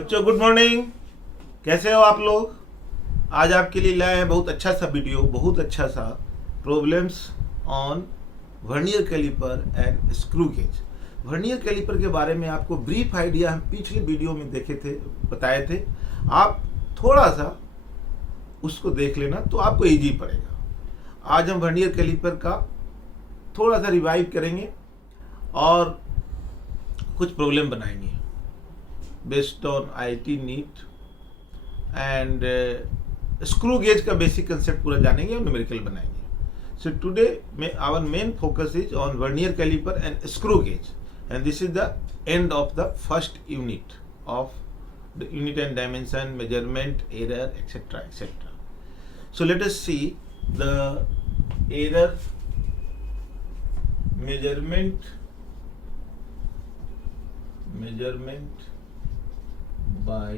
बच्चों good morning. कैसे हो आप लोग? आज आपके लिए लाए हैं बहुत अच्छा सा वीडियो, बहुत अच्छा सा problems on vernier caliper and screw gauge. Vernier caliper के बारे में आपको ब्रीफ आइडिया हम पिछले वीडियो में देखे थे, बताए थे। आप थोड़ा सा उसको देख लेना तो आपको इजी पड़ेगा। आज हम वर्नियर कैलिपर का थोड़ा सा रिवाइव करेंगे और कुछ प्रॉब्लम बनाएंगे based on IIT NEET and screw gauge का बेसिक कंसेप्ट पूरा जानेंगे और न्यूमेरिकल बनाएंगे। सो टुडे में our main focus is on vernier caliper and screw gauge and this is the end of the first unit of the unit and dimension, measurement, error etcetera etcetera. So let us see the error, measurement by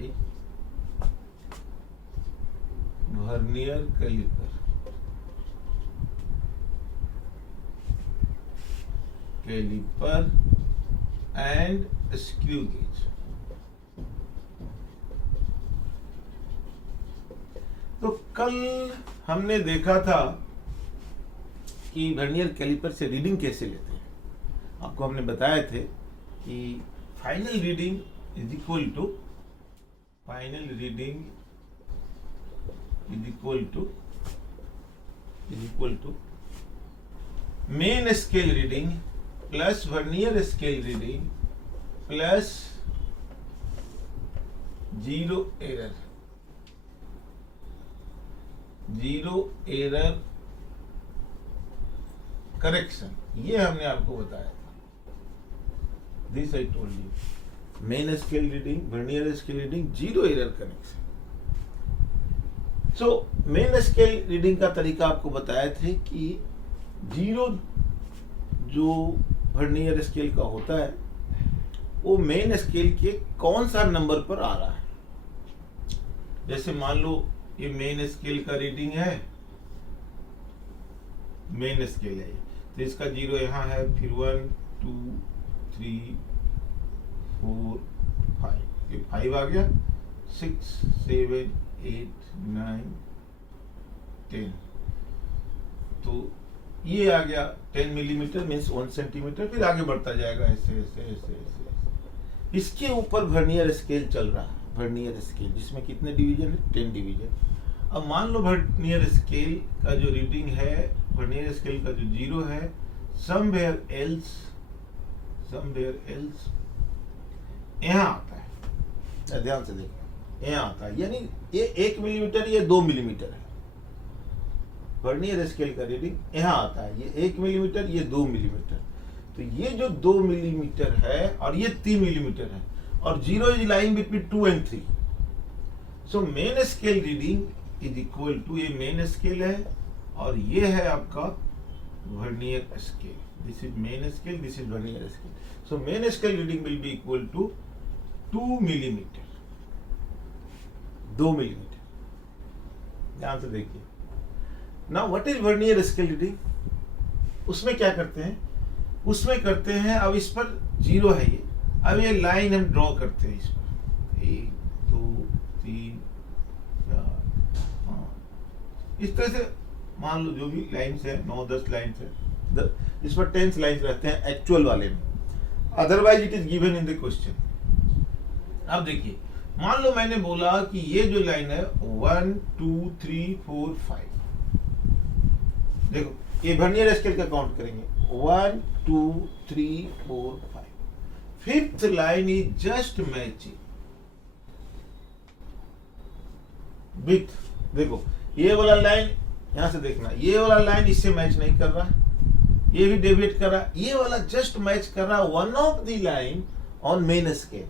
vernier caliper and screw gauge। तो कल हमने देखा था कि vernier caliper से reading कैसे लेते हैं। आपको हमने बताए थे कि final reading is equal to main scale reading plus vernier scale reading plus zero error correction. ये हमने आपको बताया था। This I told you. Main scale reading, vernier scale reading, zero error connection. So main scale reading का तरीका आपको बताए थे कि जीरो जो वर्नियर स्केल का होता है वो मेन स्केल के कौन सा नंबर पर आ रहा है। जैसे मान लो ये मेन स्केल का रीडिंग है, मेन स्केल है तो इसका जीरो यहाँ है, फिर 1 2 3 4 5, ये 5 आ गया, 6 7 8 9 10, तो ये आ गया 10 मिलीमीटर मीन्स 1 सेंटीमीटर। फिर आगे बढ़ता जाएगा ऐसे ऐसे ऐसे ऐसे। इसके ऊपर वर्नियर स्केल चल रहा है, वर्नियर स्केल जिसमें कितने डिवीजन है, 10 डिवीजन। अब मान लो वर्नियर स्केल का जो रीडिंग है, वर्नियर स्केल का जो जीरो है, समवेयर एल्स यहाँ आता है। ध्यान से देखो, यहाँ आता है, यानी ये 1 मिलीमीटर, ये 2 मिलीमीटर है। वर्नियर स्केल का रीडिंग यहाँ आता है, ये 1 मिलीमीटर, ये 2 मिलीमीटर। तो ये जो 2 मिलीमीटर है और ये 3 मिलीमीटर है और zero is lying between 2 and 3। So main scale reading is equal to, ये मेन स्केल है और ये है आपका vernier scale. This is main scale, this is vernier scale. So main scale reading will be equal to 2 millimeter, 2 millimeter। ध्यान से देखिए। Now what is vernier scale reading? उसमें क्या करते हैं? उसमें करते हैं, अब इस पर जीरो है ये, अब ये लाइन हम ड्रॉ करते हैं इस पर, 1 2 3 4 5। इस तरह से मान लो जो भी लाइन्स है, 9-10 लाइन्स है, इस पर 10 लाइन्स रहते हैं एक्चुअल वाले में, otherwise it is given in the question. अब देखिए, मान लो मैंने बोला कि ये जो लाइन है 1 2 3 4 5, देखो ये वर्नियर स्केल का काउंट करेंगे, 1 2 3 4 5। Fifth line is just matching with, देखो ये वाला लाइन, यहां से देखना, ये वाला लाइन इससे मैच नहीं कर रहा, ये भी डेविएट कर रहा, ये वाला जस्ट मैच कर रहा one of the line on main scale.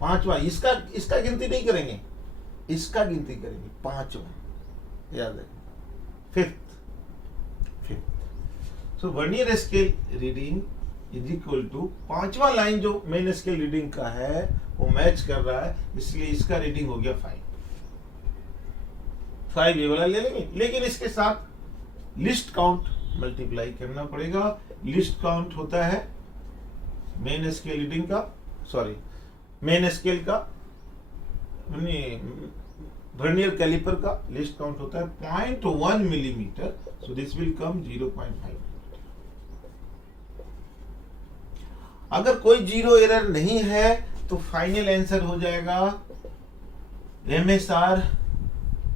पांचवा, इसका गिनती नहीं करेंगे, इसका गिनती करेंगे, पांचवा याद है, fifth. So vernier scale reading is equal to पांचवा लाइन जो मेन स्केल रीडिंग का है वो मैच कर रहा है, इसलिए इसका रीडिंग हो गया 5 ये वाला ले लेंगे। लेकिन इसके साथ लिस्ट काउंट मल्टीप्लाई करना पड़ेगा। लिस्ट काउंट होता है मेन स्केल रीडिंग का, मेन स्केल का वर्नियर कैलिपर का लीस्ट काउंट होता है 0.1 millimetre, so this will come 0.5। अगर कोई जीरो एरर नहीं है तो फाइनल आंसर हो जाएगा MSR,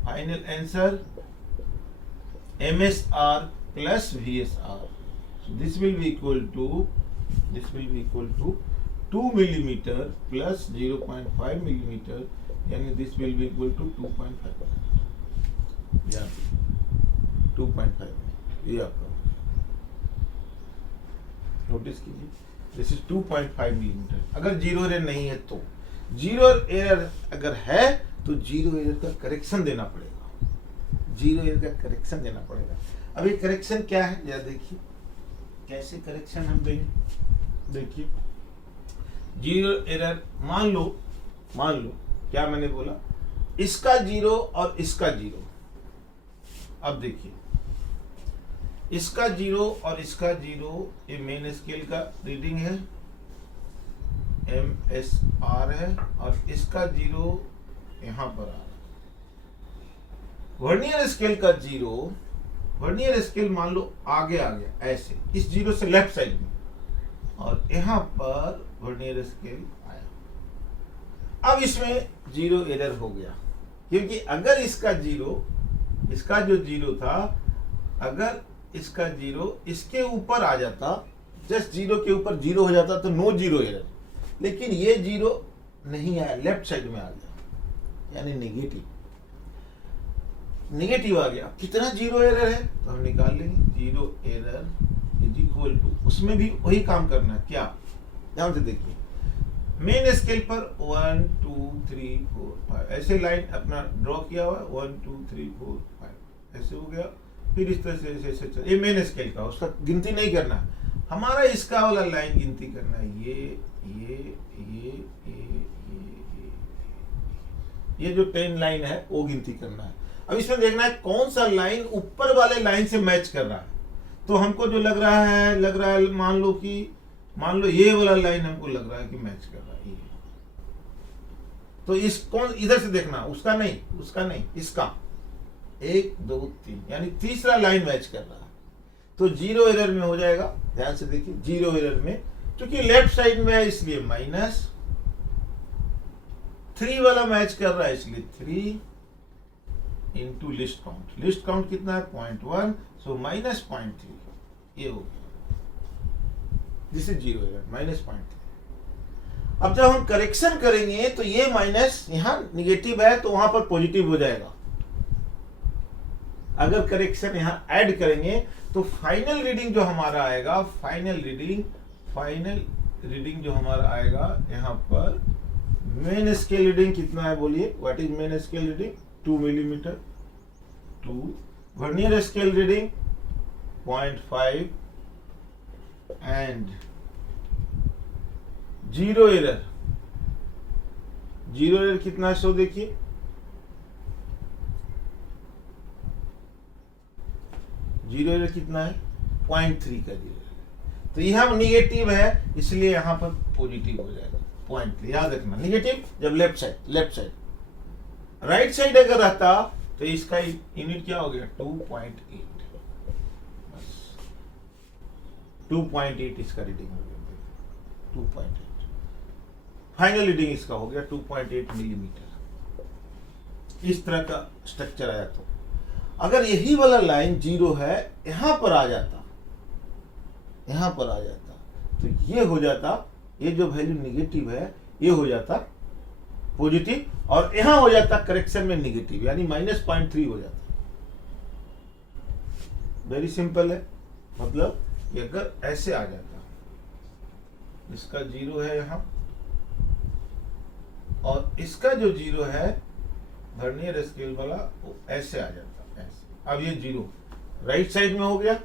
final answer MSR plus VSR, so this will be equal to 2 millimeter plus 0.5 millimeter, यानी this will be equal to 2.5, या 2.5, ये आपका नोटिस कीजिए, दिस इज 2.5 मिलीमीटर। अगर जीरो एरर नहीं है तो, जीरो एरर अगर है तो जीरो एरर का करेक्शन देना पड़ेगा, जीरो एरर का करेक्शन देना पड़ेगा। अब ये करेक्शन क्या है जरा देखिए, कैसे करेक्शन हम देंगे। देखिए जीरो एरर मान लो क्या मैंने बोला, इसका जीरो और इसका जीरो। अब देखिए इसका जीरो और इसका जीरो, ये मेन स्केल का रीडिंग है MSR है, और इसका जीरो यहां पर आ रहा है। वर्नियर स्केल का जीरो, वर्नियर स्केल मान लो आगे आ गया ऐसे, इस जीरो से लेफ्ट साइड में, और यहां पर वर्नियर स्केल आया। अब इसमें जीरो एरर हो गया, क्योंकि अगर इसका जीरो, इसका जो जीरो था, अगर इसका जीरो इसके ऊपर आ जाता, जस्ट जीरो के ऊपर जीरो हो जाता तो नो जीरो एरर, लेकिन ये जीरो नहीं आया, लेफ्ट साइड में आ गया, यानी नेगेटिव, नेगेटिव आ गया। कितना जीरो एरर है तो हम निकाल लेंगे, zero error is equal to, उसमें भी वही काम करना है। क्या, ध्यान से देखिए, मेन स्केल पर 1 2 3 4 5 ऐसे लाइन अपना ड्रॉ किया हुआ, 1 2 3 4 5 ऐसे हो गया, फिर इस तरह से ऐसे चल, ये मेन स्केल का, उसका गिनती नहीं करना है हमारा, इसका वाला लाइन गिनती करना है, ये जो 10 लाइन है वो गिनती करना है। अब इसमें देखना है कौन सा लाइन ऊपर वाले लाइन से मैच कर रहा है। तो हमको जो लग रहा है मान लो ये वाला लाइन हमको लग रहा है कि मैच कर रहा है ये, तो इस कौन, इधर से देखना, उसका नहीं, इसका 1 2 3, यानी तीसरा लाइन मैच कर रहा है, तो जीरो एरर में हो जाएगा। ध्यान से देखिए, जीरो एरर में क्योंकि लेफ्ट साइड में है इसलिए -3 वाला मैच कर रहा है, इसलिए 3 into least count, list count कितना है 0.1, सो -0.3, ये हो गया, दिस इज जीरो एरर, -0.3। अब जब हम करेक्शन करेंगे तो ये माइनस यहाँ निगेटिव है तो वहां पर पॉजिटिव हो जाएगा। अगर करेक्शन यहाँ ऐड करेंगे तो फाइनल रीडिंग जो हमारा आएगा, फाइनल रीडिंग जो हमारा आएगा यहाँ पर, मेन स्केल रीडिंग कितना है बोलिए, what is main scale reading, 2 millimetre, 2, vernier scale reading 0.5, and zero error कितना है, सो देखिए जीरो एरर कितना है 0.3 का जीरो एरर, तो यहां निगेटिव है इसलिए यहां पर पॉजिटिव हो जाएगा 0.3। याद रखना, निगेटिव जब लेफ्ट साइड, राइट साइड अगर रहता तो इसका यूनिट क्या हो गया 2.8, 2.8 इसका रीडिंग हो गया, 2.8 फाइनल रीडिंग इसका हो गया 2.8 मिलीमीटर। इस तरह का स्ट्रक्चर आया। तो अगर यही वाला लाइन जीरो है, यहां पर आ जाता तो ये हो जाता, ये जो वैल्यू निगेटिव है ये हो जाता पॉजिटिव, और यहां हो जाता करेक्शन में निगेटिव, यानी -0.3 हो जाता। वेरी सिंपल है, मतलब ये अगर ऐसे आ जाता, इसका जीरो है यहां और इसका जो जीरो है वर्नियर स्केल वाला वो ऐसे आ जाता, ऐसे। अब ये जीरो राइट साइड में हो गया,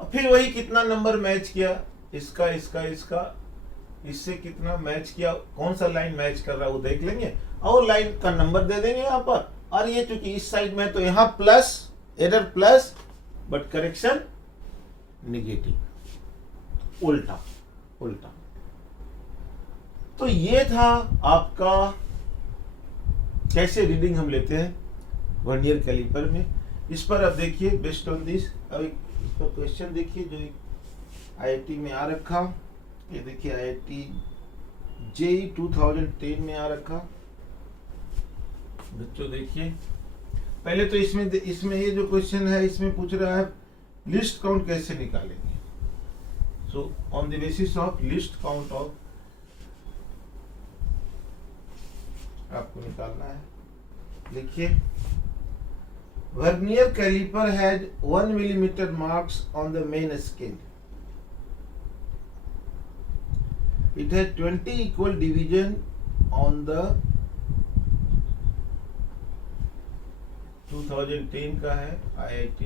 और फिर वही कितना नंबर मैच किया, इसका इससे कितना मैच किया, कौन सा लाइन मैच कर रहा है वो देख लेंगे, और लाइन का नंबर दे देंगे यहाँ पर। और ये चूंकि इस साइड में तो यहाँ plus, error plus, but correction negative, उल्टा। तो ये था आपका कैसे रीडिंग हम लेते हैं वर्नियर कैलिपर में, इस पर अब देखिए बेस्ड ऑन दिस। अब एक इस पर क्वेश्चन देखिए जो IIT में आ रखा, ये देखिए IIT JEE 2010 में आ रखा। बच्चों देखिए पहले तो इसमें ये जो क्वेश्चन है इसमें पूछ रहा है लिस्ट काउंट कैसे निकालेंगे। So on the basis of least count of आपको निकालना है। देखिए vernier caliper has 1 millimeter marks on the main scale. It has 20 equal division on the 2010 का है IIT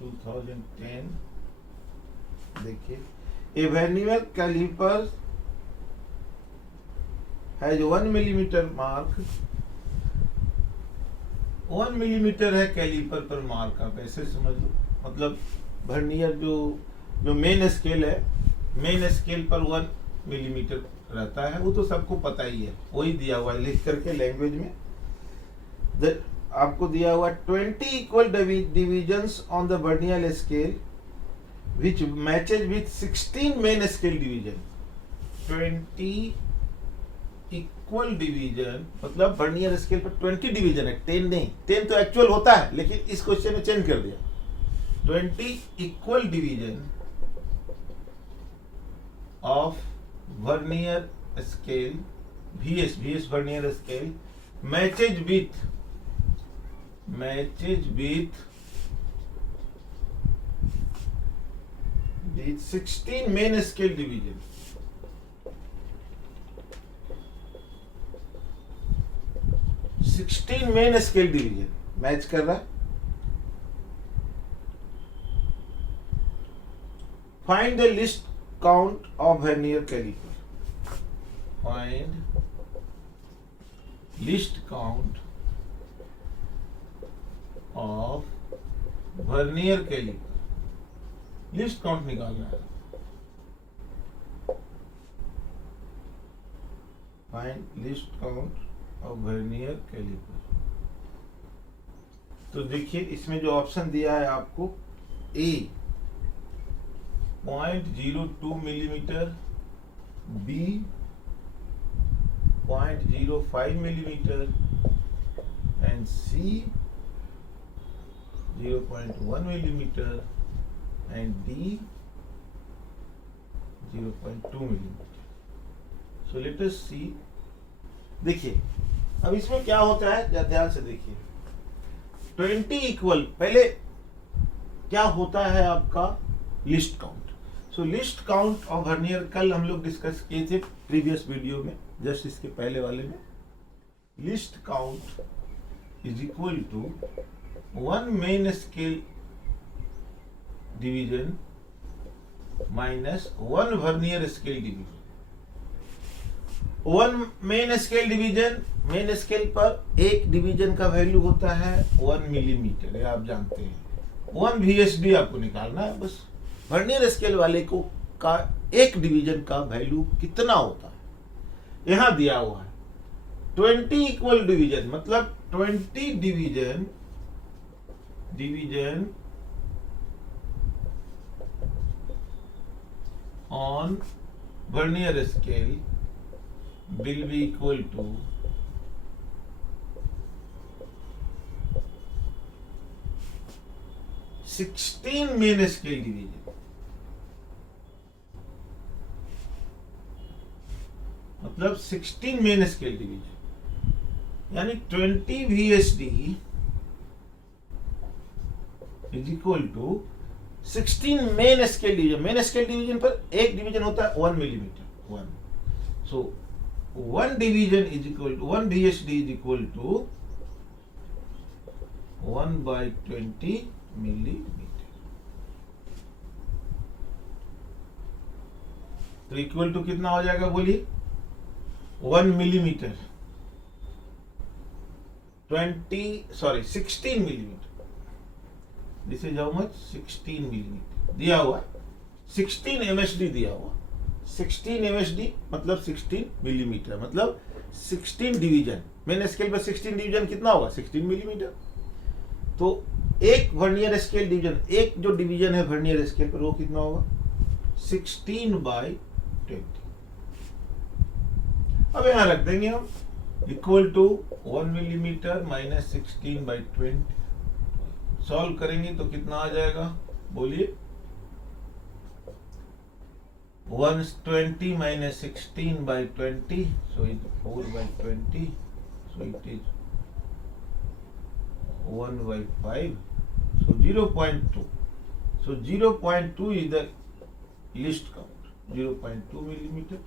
2010। देखिए a vernier caliper has 1 millimeter mark, 1 millimetre है caliper पर mark, आप ऐसे समझ लो। मतलब वर्नियर जो मेन स्केल है, मेन स्केल पर 1 मिलीमीटर रहता है, वो तो सबको पता ही है, वही दिया हुआ है लिख करके लैंग्वेज में। आपको दिया हुआ 20 equal divisions on the vernier scale which matches with 16 main scale division. 20 equal division मतलब वर्नियर स्केल पर 20 डिवीजन है, 10 नहीं। 10 तो एक्चुअल होता है लेकिन इस क्वेश्चन में चेंज कर दिया। 20 equal division of vernier scale VS vernier scale matches with 16 main scale division. 16 main scale division match कर रहा है। Find the least count of vernier caliper. Find least count of vernier caliper. Least count निकालना है। Find least count of vernier caliper. तो देखिए इसमें जो option दिया है आपको, A 0.02 millimetre, B 0.05 millimetre and C 0.1 millimetre and D 0.2 millimetre. So let us see. देखिए अब इसमें क्या होता है, ध्यान से देखिए। 20 इक्वल, पहले क्या होता है आपका list count. So list count of vernier कल हम लोग डिस्कस किए थे प्रीवियस वीडियो में, जस्ट इसके पहले वाले में। Least count is equal to 1 main scale division minus 1 vernier scale division. 1 main scale division, main scale पर एक डिवीजन का वैल्यू होता है 1 मिलीमीटर, ये आप जानते हैं। 1 VSD आपको निकालना है बस। वर्नियर स्केल वाले को का एक डिवीजन का वैल्यू कितना होता है यहां दिया हुआ है। 20 इक्वल डिवीजन मतलब 20 division on vernier scale will be equal to 16 main scale division. मतलब 16 मेन स्केल डिवीजन यानी 20 VSD is equal to 16 main scale division. Main scale division पर एक डिवीजन होता है 1 मिलीमीटर 1। सो 1 division is equal to 1 VSD is equal to 1/20 millimetre. तो equal to कितना हो जाएगा बोलिए, 1 millimetre 16 millimetre. This is how much, 16 millimetre दिया हुआ, 16 MSD दिया हुआ, 16 MSD मतलब 16 मिलीमीटर, मतलब 16 डिवीजन। मेन स्केल पर 16 डिवीजन कितना होगा? 16 मिलीमीटर। तो एक वर्नियर स्केल डिवीजन, एक जो डिवीजन है वर्नियर स्केल पर वो कितना होगा? 16/20। अब यहां रख देंगे हम equal to 1 millimetre minus 16/20। Solve करेंगे तो कितना आ जाएगा? बोलिए। 120 minus 16/20, so it's 4/20, so it is 1/5, so 0.2. So 0.2 is the least count, 0.2 millimetre,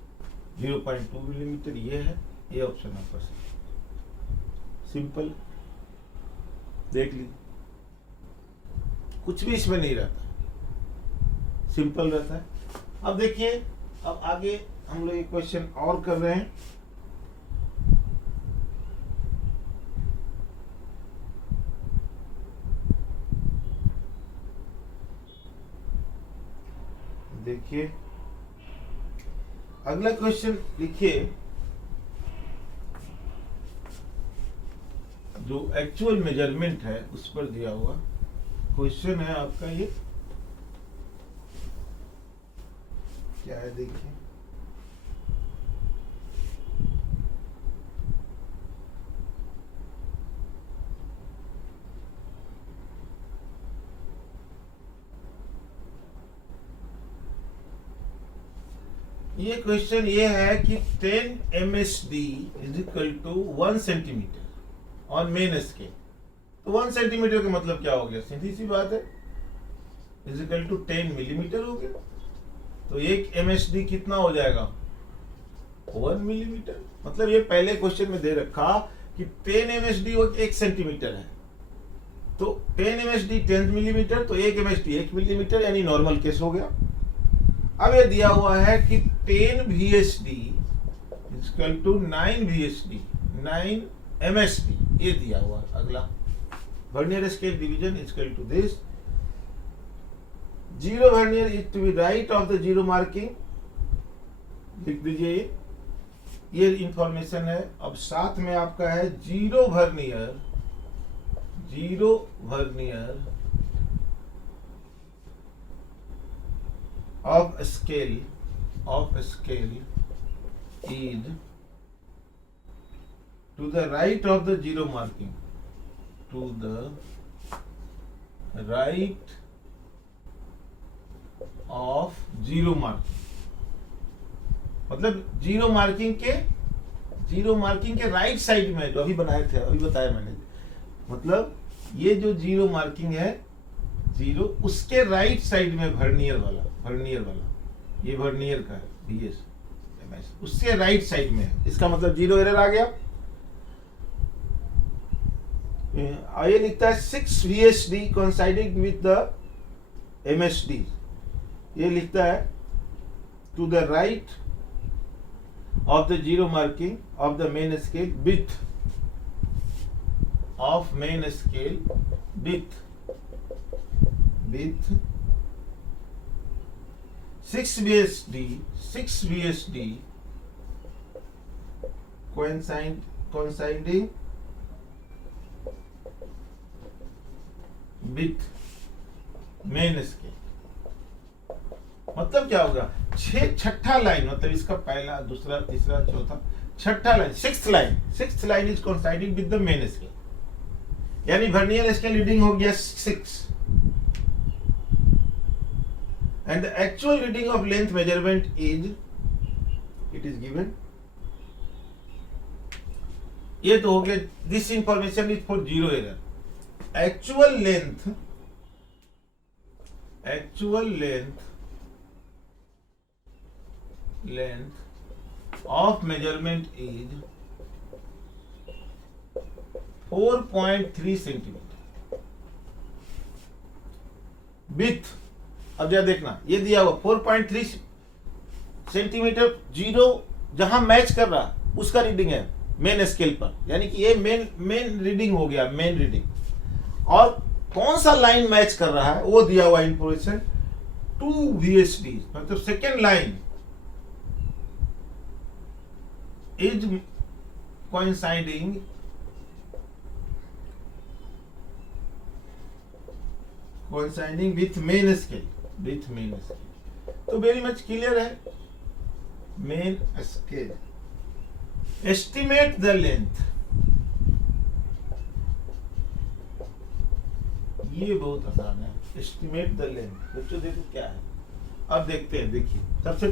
0.2 millimetre ये है, ये ऑप्शन आपका सही। सिंपल, देख लीजिए, कुछ भी इसमें नहीं रहता, सिंपल रहता है। अब देखिए, अब आगे हम लोग एक क्वेश्चन और कर रहे हैं। देखिए अगला क्वेश्चन लिखिए, जो एक्चुअल मेजरमेंट है उस पर दिया हुआ क्वेश्चन है आपका। ये क्या है? देखिए, ये क्वेश्चन ये है कि 10 MSD is equal to 1 centimetre on main scale. तो 1 सेंटीमीटर का मतलब क्या हो गया? सीधी सी बात है, इज इक्वल टू 10 मिलीमीटर हो गया। तो एक MSD कितना हो जाएगा? 1 मिलीमीटर। मतलब ये पहले क्वेश्चन में दे रखा कि 10 MSD 1 सेंटीमीटर है, तो 10 MSD 10 मिलीमीटर, तो 1 MSD 1 मिलीमीटर, यानी नॉर्मल केस हो गया। अब ये दिया हुआ है कि 10 VSD equal to 9 VSD 9 MSD, ये दिया हुआ है। अगला vernier scale division equal to this, zero vernier is to be right of the zero marking, लिख दीजिए। ये इंफॉर्मेशन है। अब साथ में आपका है zero vernier of scale is to the right of the zero marking, to the right of zero marking। मतलब जीरो मार्किंग के राइट साइड में, जो अभी बनाए थे, अभी बताया मैंने, मतलब ये जो जीरो मार्किंग है, जीरो, उसके राइट साइड में वर्नियर वाला, ये वर्नियर का है VS, उसके राइट साइड में है। इसका मतलब जीरो एरर आ गया। ये लिखता है 6 VSD coinciding with the MSD। ये लिखता है to the right of the zero marking of the main scale width of main scale width 6 VSD coinciding with main scale। मतलब क्या होगा? छठा लाइन, मतलब इसका पहला, दूसरा, तीसरा, चौथा, छठा line, sixth line is coinciding with the main scale, यानी वर्नियर स्केल रीडिंग हो गया 6 and the actual reading of length measurement is, it is given। ये तो हो गया, this information is for zero error। actual length of measurement is 4.3 centimetre. With, अब जरा देखना, ये दिया हुआ 4.3 सेंटीमीटर, जीरो जहां मैच कर रहा उसका रीडिंग है मेन स्केल पर, यानी कि ये मेन रीडिंग हो गया, मेन रीडिंग। और कौन सा लाइन मैच कर रहा है वो दिया हुआ इंफॉर्मेशन 2 VSD, मतलब second line is coinciding with main scale, तो वेरी मच क्लियर है। Main scale, estimate the length, ये बहुत आसान है। एस्टिमेट द लेंथ बच्चों देखो क्या है, अब देखते हैं। देखिए सबसे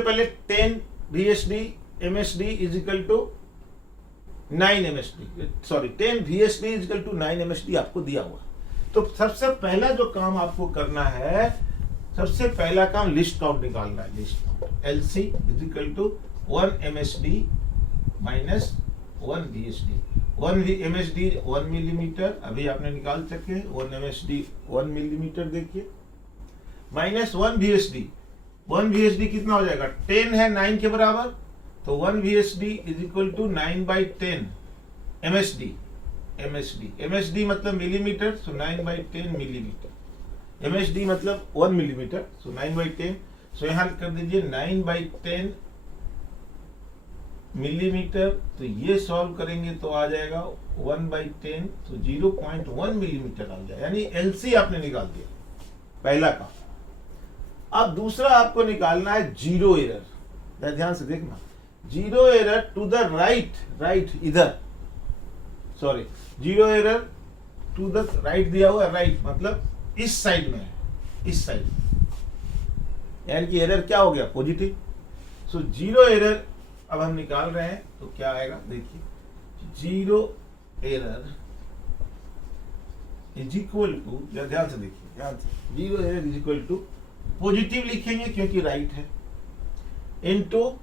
पहले 10 VSD MSD is equal to 9 MSD, sorry 10 VSD is equal to 9 MSD आपको दिया हुआ। तो सबसे पहला जो काम आपको करना है, सबसे पहला काम लिस्ट काउंट निकालना है। Least count LC is equal to 1 MSD minus 1 VSD। 1 MSD 1 millimetre, अभी आपने निकाल सके। 1 MSD 1 मिलीमीटर देखिए, माइनस 1 VSD। 1 VSD कितना हो जाएगा, 10 है 9 के बराबर, तो 1 VSD is equal to 9/10 MSD। MSD मतलब मिलीमीटर, सो 9/10 मिलीमीटर। MSD मतलब 1 मिलीमीटर, सो 9/10। सो यहां कर दीजिए 9/10 मिलीमीटर। तो ये सॉल्व करेंगे तो आ जाएगा 1/10, तो 0.1 मिलीमीटर आ जाएगा, यानी LC आपने निकाल दिया पहला का। अब दूसरा आपको निकालना है जीरो एरर। ध्यान से देखना, zero error to the right इधर, sorry zero error to the right दिया हुआ है। राइट मतलब इस साइड में है, इस साइड, यानी कि एरर क्या हो गया, पॉजिटिव। सो जीरो एरर अब हम निकाल रहे हैं तो क्या आएगा, देखिए zero error is equal to, ध्यान से देखिए, ध्यान से, zero error is equal to positive लिखेंगे क्योंकि राइट है, इनटू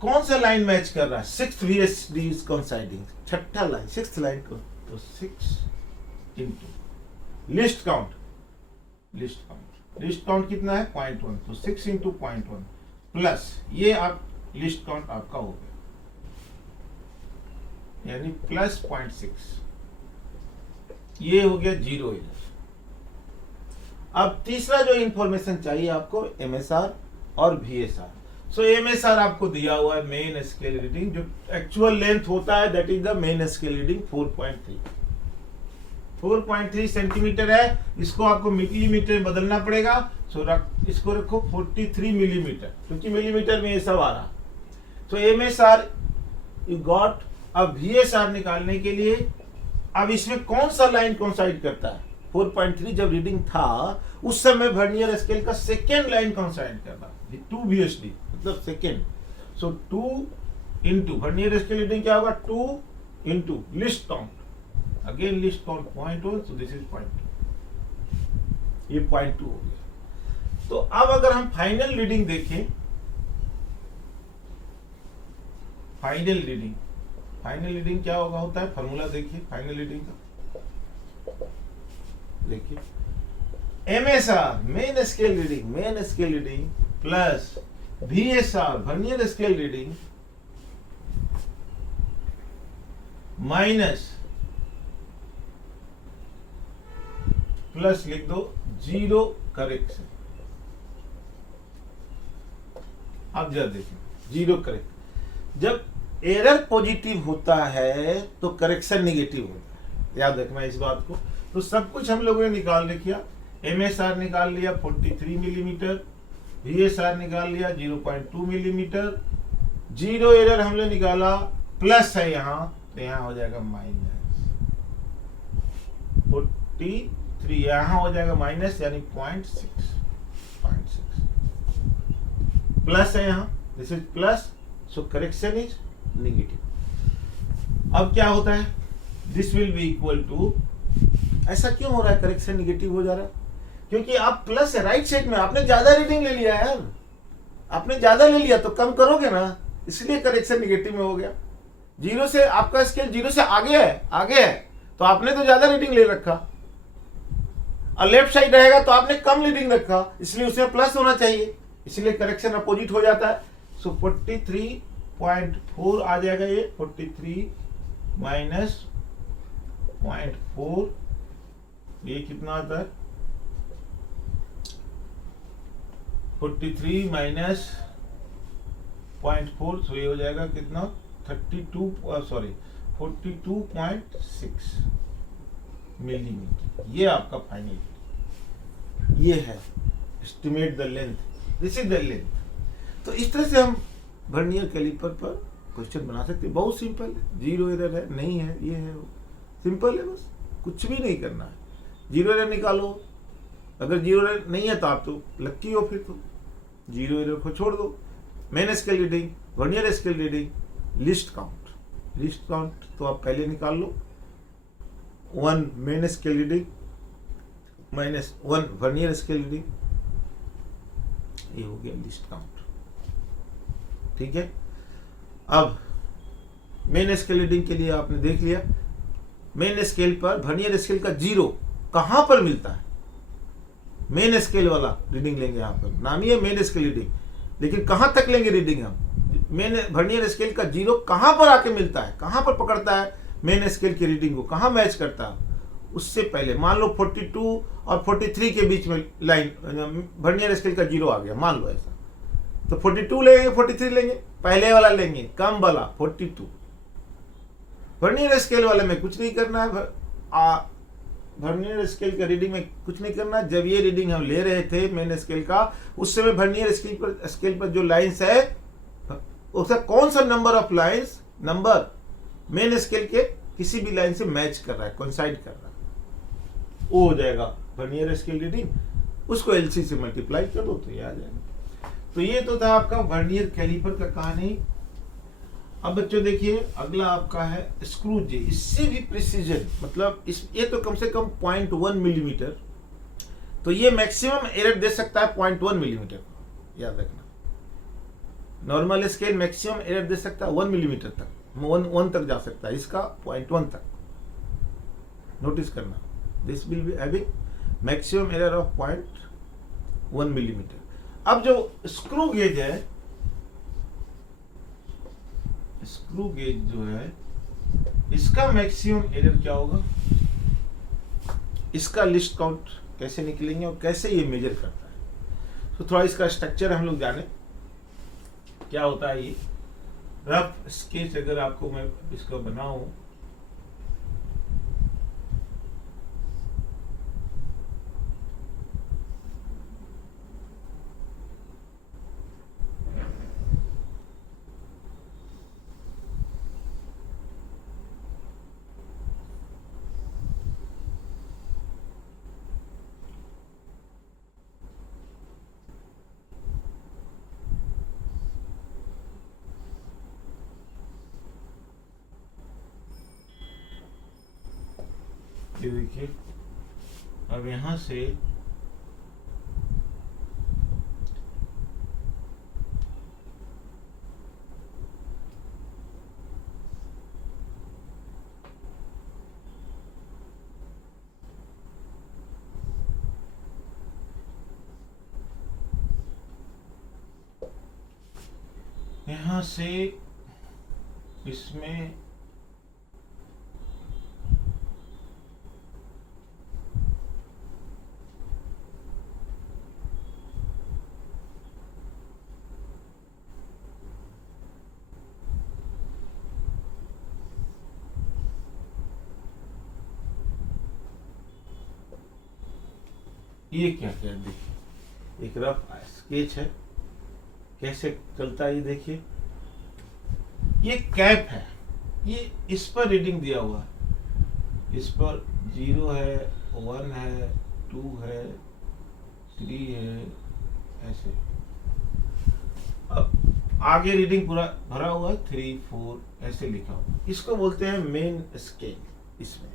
कौन सा लाइन मैच कर रहा है, 6th VSD इज कोइंसाइडिंग, छठा लाइन, 6th लाइन को, तो 6 इंटू लिस्ट काउंट कितना है 0.1, तो 6 इंटू 0.1 प्लस ये आप लिस्ट काउंट आपका हो गया, यानी प्लस 0.6, ये हो गया जीरो एरर। अब तीसरा जो इंफॉर्मेशन चाहिए आपको, MSR और VSR। सो MSR आपको दिया हुआ है मेन स्केल रीडिंग, जो एक्चुअल लेंथ होता है that is the main scale reading 4.3 centimetre है। इसको आपको मिलीमीटर में बदलना पड़ेगा। सो इसको रखो 43 मिलीमीटर, क्योंकि मिलीमीटर में ये सब आ रहा। तो MSR यू गॉट। अब VSR निकालने के लिए, अब इसमें कौन सा लाइन कोइंसाइड करता है, 4.3 जब रीडिंग था उस समय वर्नियर स्केल का सेकेंड लाइन कोइंसाइड कर रहा, 2 VSD मतलब सेकेंड। सो 2 इंटू वर्नियर स्केल रीडिंग क्या होगा, 2 into least count, again list count 0.1, so this is 0.2, ये 0.2 हो गया। तो अब अगर हम फाइनल रीडिंग देखें, फाइनल रीडिंग क्या होता है, फॉर्मूला देखिए फाइनल रीडिंग का, देखिए MSR main scale reading plus VSR vernier scale reading minus plus लिख दो जीरो करेक्शन। अब जरा देखिए जीरो करेक्ट, जब एरर पॉजिटिव होता है तो करेक्शन निगेटिव होता है, याद रखना इस बात को। तो सब कुछ हम लोगों ने निकाल लिया, MSR निकाल लिया 43 मिलीमीटर, VSR निकाल लिया 0.2 मिलीमीटर, जीरो एरर हमने निकाला, प्लस है यहाँ, तो यहाँ हो जाएगा माइनस 43, यहाँ हो जाएगा माइनस, यानी 0.6 प्लस है यहाँ, this is plus, so correction is negative. अब क्या होता है, this will be equal to, ऐसा क्यों हो रहा है, करेक्शन नेगेटिव हो जा रहा है, क्योंकि आप प्लस है राइट साइड में, आपने ज्यादा रीडिंग ले लिया यार, आपने ज्यादा ले लिया तो कम करोगे ना, इसलिए करेक्शन नेगेटिव में हो गया। जीरो से आपका स्केल जीरो से आगे है, तो आपने तो ज्यादा रीडिंग ले रखा, और लेफ्ट साइड रहेगा तो आपने कम रीडिंग रखा, इसलिए उसमें प्लस होना चाहिए, इसलिए करेक्शन अपोजिट हो जाता है। सो 43.4 आ जाएगा, ये 43 माइनस 0.4, ये कितना आता है, 43 माइनस 0.4, तो ये हो जाएगा कितना 42.6 मिलीमीटर। ये आपका फाइनल, ये है estimate the length, this is the length. तो इस तरह से हम वर्नियर कैलिपर पर क्वेश्चन बना सकते हैं। बहुत सिंपल है, जीरो एरर है, नहीं है, ये है, सिंपल है, बस कुछ भी नहीं करना है। जीरो एरर निकालो, अगर जीरो एरर नहीं है तो आप तो लक्की हो, फिर तो जीरो एरर को छोड़ दो। Main scale reading, vernier scale reading, list count. List count तो आप पहले निकाल लो, 1 main scale reading -1 vernier scale reading, ये हो गया लिस्ट काउंट। ठीक है, अब मेन स्केल रीडिंग के लिए आपने देख लिया, मेन स्केल पर वर्नियर स्केल का जीरो कहां पर मिलता है, मेन स्केल वाला रीडिंग लेंगे। यहाँ पर नाम ही है मेन स्केल रीडिंग, लेकिन कहां तक लेंगे रीडिंग हम, मेन वर्नियर स्केल का जीरो कहां पर आके मिलता है, कहां पर पकड़ता है मेन स्केल की रीडिंग को, कहां मैच करता है। उससे पहले मान लो 42 और 43 के बीच में लाइन वर्नियर स्केल का जीरो आ गया, मान लो ऐसा, तो 42 लेंगे 43 लेंगे, पहले वाला लेंगे कम वाला 42। वर्नियर स्केल वाले में कुछ नहीं करना है, वर्नियर स्केल का रीडिंग में कुछ नहीं करना। जब ये रीडिंग हम ले रहे थे मेन स्केल का, उस समय वर्नियर स्केल पर जो लाइंस है उसका कौन सा number of lines, number main scale के किसी भी लाइन से मैच कर रहा है, कोइंसाइड कर रहा है, वो हो जाएगा वर्नियर स्केल रीडिंग। उसको एलसी से मल्टीप्लाई कर दो तो ये आ जाएगा। तो ये तो था आपका वर्नियर कैलिपर का कहानी। अब बच्चों देखिए, अगला आपका है स्क्रू गेज। इससे भी प्रिसीजन, मतलब ये तो कम से कम 0.1 मिलीमीटर, तो ये मैक्सिमम एरर दे सकता है 0.1 मिलीमीटर, याद रखना। नॉर्मल स्केल मैक्सिमम एरर दे सकता है 1 मिलीमीटर तक, 1 तक जा सकता है, इसका 0.1 तक। नोटिस करना, this will be having maximum error of 0.1 millimetre. अब जो स्क्रू गेज है, स्क्रू गेज जो है, इसका मैक्सिमम एरर क्या होगा, इसका लिस्ट काउंट कैसे निकलेंगे और कैसे ये मेजर करता है। तो थोड़ा इसका स्ट्रक्चर हम लोग जाने, क्या होता है ये रफ स्केच अगर आपको मैं इसका बनाऊं, ये देखिए, अब यहां से इसमें ये क्या क्या देखिए, एक रफ स्केच है, कैसे चलता है ये देखिए। ये कैप है, ये इस पर रीडिंग दिया हुआ है, इस पर 0 है, 1 है, 2 है, 3 है, ऐसे। अब आगे रीडिंग पूरा भरा हुआ है, 3, 4 ऐसे लिखा हुआ, इसको बोलते हैं मेन स्केल। इसमें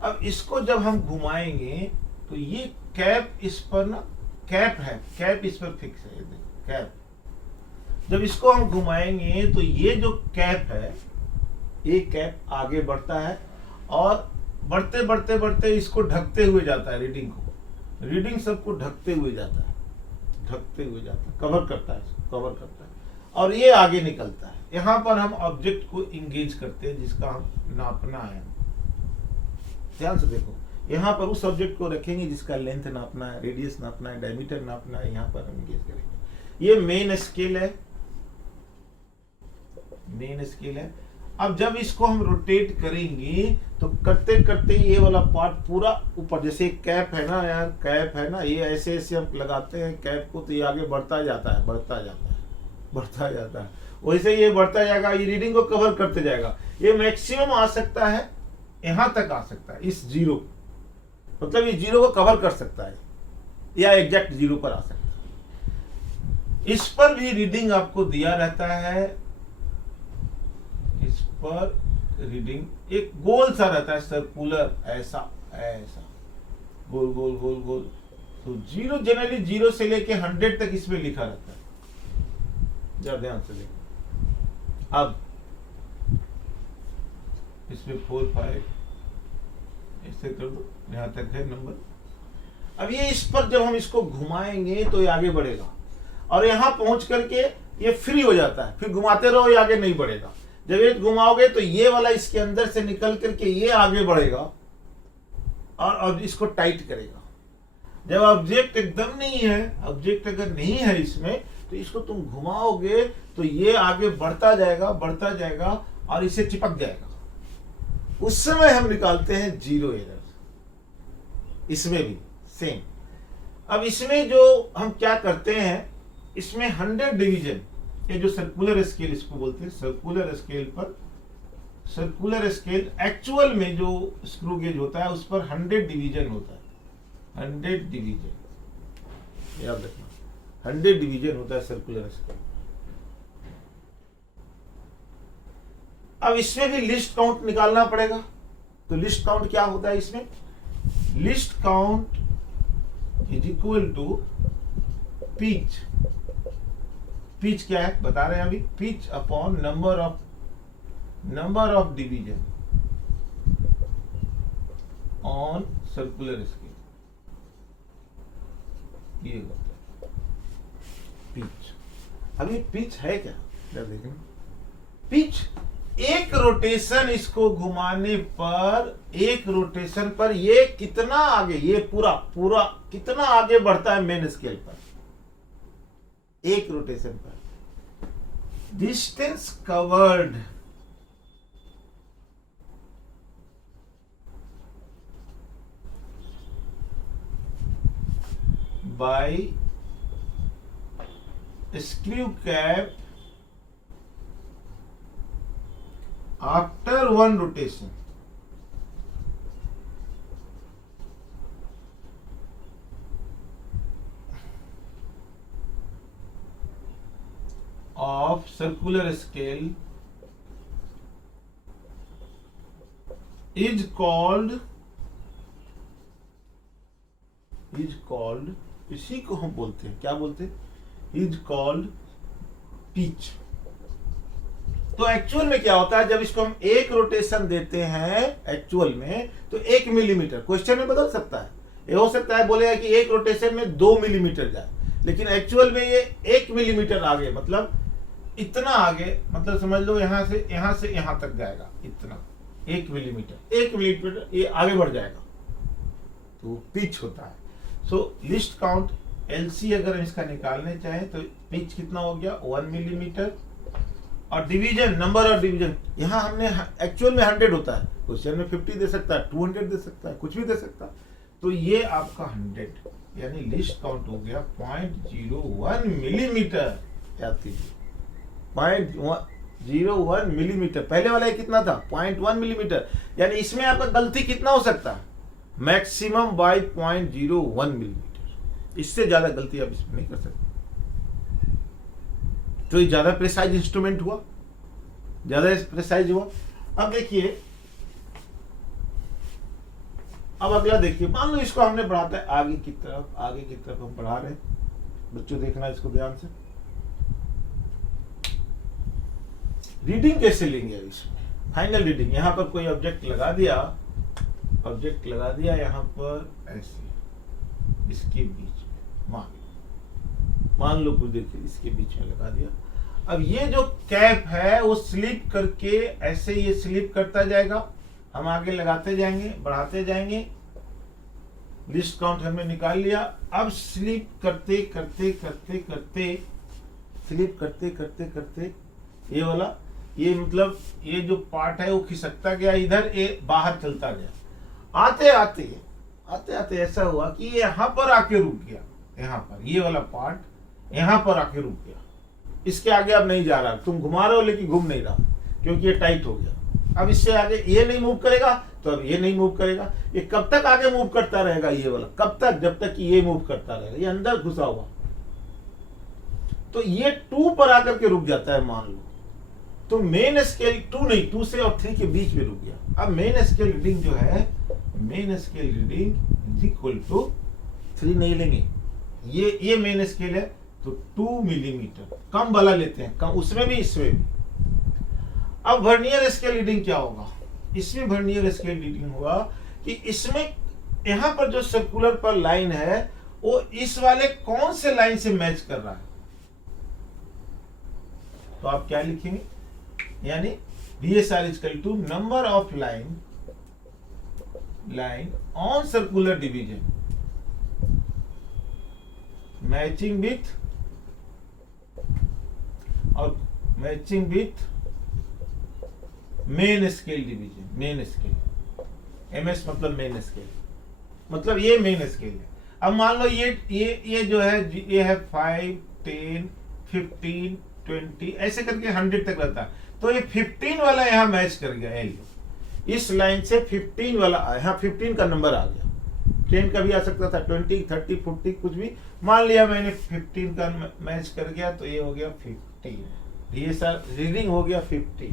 अब इसको जब हम घुमाएंगे तो ये कैप इस पर ना, कैप है, कैप इस पर फिक्स है, कैप। जब इसको हम घुमाएंगे तो ये जो कैप है, ये कैप आगे बढ़ता है और बढ़ते बढ़ते बढ़ते इसको ढकते हुए जाता है, रीडिंग को, रीडिंग सबको ढकते हुए जाता है, ढकते हुए जाता है, कवर करता है, कवर करता है, और ये आगे निकलता है। यहाँ पर हम ऑब्जेक्ट को इंगेज करते हैं जिसका हम नापना है। ध्यान से देखो, यहाँ पर उस ऑब्जेक्ट को रखेंगे जिसका लेंथ नापना है, रेडियस नापना है, डायमीटर नापना है, यहाँ पर हम इंगेज करेंगे। ये मेन स्केल है, मेन स्केल है। अब जब इसको हम रोटेट करेंगे तो करते करते ये वाला पार्ट पूरा ऊपर, जैसे कैप है ना यार, कैप है ना, ये ऐसे ऐसे हम लगाते हैं कैप को तो ये आगे बढ़ता जाता है, बढ़ता जाता है, बढ़ता जाता है, वैसे ये बढ़ता जाएगा, ये रीडिंग को कवर करते जाएगा। ये मैक्सिमम आ सकता है यहां तक आ सकता है, इस जीरो, मतलब ये जीरो को कवर कर सकता है या एग्जैक्ट जीरो पर आ सकता है। इस पर भी रीडिंग आपको दिया रहता है, इस पर रीडिंग एक गोल सा रहता है, सर्कुलर, ऐसा ऐसा गोल गोल गोल गोल। तो जीरो जनरली 0 से लेके 100 तक इसमें लिखा रहता है, जरा ध्यान से देखो। अब इसमें 4 5 ऐसे कर दो, यहां तक है नंबर। अब ये इस पर जब हम इसको घुमाएंगे तो ये आगे बढ़ेगा, और यहां पहुंच करके ये फ्री हो जाता है, फिर घुमाते रहो, ये आगे नहीं बढ़ेगा। जब ये घुमाओगे तो ये वाला इसके अंदर से निकल करके ये आगे बढ़ेगा और अब इसको टाइट करेगा। जब ऑब्जेक्ट एकदम नहीं है, ऑब्जेक्ट अगर नहीं है इसमें, तो इसको तुम घुमाओगे तो ये आगे बढ़ता जाएगा और इसे चिपक जाएगा। उस समय हम निकालते हैं जीरो एरर। इसमें भी सेम। अब इसमें जो हम क्या करते हैं, इसमें 100 डिवीजन, ये जो सर्कुलर स्केल इसको बोलते हैं, सर्कुलर स्केल पर, सर्कुलर स्केल एक्चुअल में जो स्क्रू गेज होता है उस पर 100 डिवीजन होता है, 100 डिवीजन, याद रखना 100 डिवीजन होता है सर्कुलर स्केल। अब इसमें भी लिस्ट काउंट निकालना पड़ेगा। तो लिस्ट काउंट क्या होता है इसमें, least count is equal to pitch. Pitch क्या है बता रहे हैं अभी, pitch upon number of division on circular scale, ये होता है पिच। अभी पिच है क्या, जरा देखना। पिच एक रोटेशन, इसको घुमाने पर, एक रोटेशन पर ये कितना आगे, ये पूरा पूरा कितना आगे बढ़ता है मेन स्केल पर, एक रोटेशन पर। Distance covered by screw cap after one rotation of circular scale is called, इसी को हम बोलते हैं, क्या बोलते हैं, is called pitch। तो एक्चुअल में क्या होता है, जब इसको हम एक रोटेशन देते हैं एक्चुअल में, तो 1 मिलीमीटर, क्वेश्चन में बदल सकता है, ये हो सकता है बोलेगा कि एक रोटेशन में 2 मिलीमीटर जाए, लेकिन एक्चुअल में ये 1 मिलीमीटर आगे, मतलब इतना आगे, मतलब समझ लो यहां से यहां तक जाएगा, इतना 1 मिलीमीटर ये आगे बढ़ जाएगा, तो पिच होता है। सो लिस्ट काउंट एलसी अगर हम इसका निकालने चाहें तो पिच कितना हो गया, 1 मिलीमीटर। और डिवीजन, नंबर ऑफ डिवीजन, यहां हमने एक्चुअल में 100 होता है, क्वेश्चन में 50 दे सकता है, 200 दे सकता है, कुछ भी दे सकता है, तो ये आपका 100, यानी लिस्ट काउंट हो गया 0.01 मिलीमीटर। याद कीजिए 0.01 मिलीमीटर, पहले वाला कितना था, 0.1 मिलीमीटर, यानी इसमें आपका गलती कितना हो सकता है, मैक्सिमम बाय 0.01 मिलीमीटर, इससे ज्यादा गलती आप इसमें नहीं कर सकते। तो ये ज्यादा प्रिसाइज इंस्ट्रूमेंट हुआ, ज्यादा प्रिसाइज हुआ। अब देखिए, अब अगला देखिए, मान लो इसको हमने बढ़ाता है आगे की तरफ हम बढ़ा रहे हैं, बच्चों देखना इसको ध्यान से। रीडिंग कैसे लेंगे इसमें, फाइनल रीडिंग, यहां पर कोई ऑब्जेक्ट लगा दिया यहां पर ऐसे, इसके बीच में मान लो कुछ, देखिए इसके बीच में लगा दिया। अब ये जो कैप है वो स्लिप करके ऐसे ये स्लिप करता जाएगा, हम आगे लगाते जाएंगे, बढ़ाते जाएंगे। लिस्ट काउंट हमने निकाल लिया। अब स्लिप करते करते ये वाला ये मतलब ये जो पार्ट है वो खिसकता गया इधर, ये बाहर चलता गया। आते आते ऐसा हुआ कि ये यहाँ पर आके रुक गया, यहाँ पर ये वाला पार्ट यहाँ पर आके रुक गया। इसके आगे अब नहीं जा रहा, तुम घुमा रहे हो लेकिन घूम नहीं रहा, क्योंकि ये टाइट हो गया। अब इससे आगे ये नहीं मूव करेगा तो अब ये नहीं मूव करेगा। ये कब तक आगे मूव करता रहेगा ये वाला? कब तक? जब तक कि ये मूव करता रहेगा, ये अंदर घुसा हुआ। तो ये 2 पर आकर के रुक जाता है मान लो, तो मेन स्केल 2 नहीं, 2 से और 3 के बीच में रुक गया। अब मेन स्केल रीडिंग जो है, main scale reading is equal to 3 नहीं लेंगे, ये मेन स्केल है तो 2 मिलीमीटर कम वाला लेते हैं, कम उसमें भी इसमें भी। अब वर्नियर स्केल रीडिंग क्या होगा? इसमें वर्नियर स्केल रीडिंग होगा कि इसमें यहां पर जो सर्कुलर पर लाइन है वो इस वाले कौन से लाइन से मैच कर रहा है। तो आप क्या लिखेंगे? यानी VSR is equal to number of line on circular division matching with main scale division. Main scale MS मतलब मेन स्केल, मतलब ये मेन स्केल है। अब मान लो ये जो है ये है 5, 10, 15, 20 ऐसे करके 100 तक रहता है। तो ये 15 वाला यहाँ मैच कर गया है, इस लाइन से 15 वाला यहाँ 15 का नंबर आ गया। 10 का भी आ सकता था, 20, 30, 40 कुछ भी। मान लिया मैंने 15 का मैच कर गया तो ये हो गया 15। ये सर रीडिंग हो गया 15।